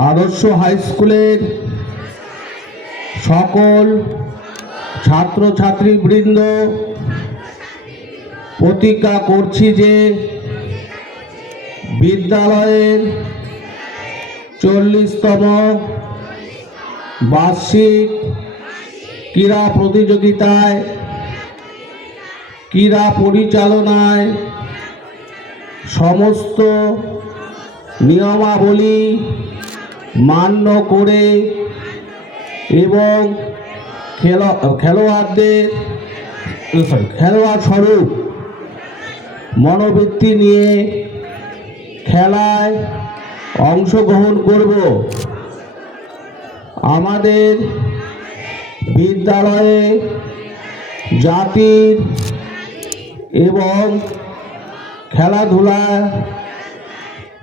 আদর্শ হাই স্কুলের সকল ছাত্রছাত্রী বৃন্দ প্রতিজ্ঞা করছি যে বিদ্যালয়ের চল্লিশতম বার্ষিক ক্রীড়া প্রতিযোগিতায়, ক্রীড়া পরিচালনায় সমস্ত নিয়মাবলী মান্য করে এবং খেলো, খেলোয়াড়দের সরি খেলোয়াড় স্বরূপ মনোবৃত্তি নিয়ে খেলায় অংশগ্রহণ করব। আমাদের বিদ্যালয়ে জাতির এবং খেলাধুলা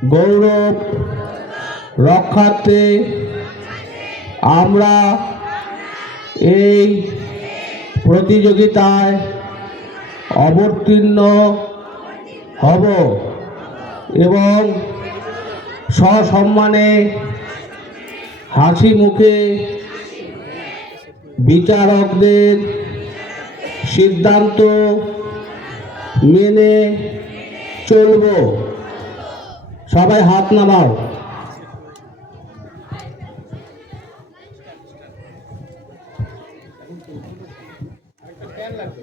গৌরব রক্ষার্থে আমরা এই প্রতিযোগিতায় অবতীর্ণ হব এবং সসম্মানে হাসি মুখে বিচারকদের সিদ্ধান্ত মেনে চলব। সবাই হাত নামাও। একটা প্যান লাগবে।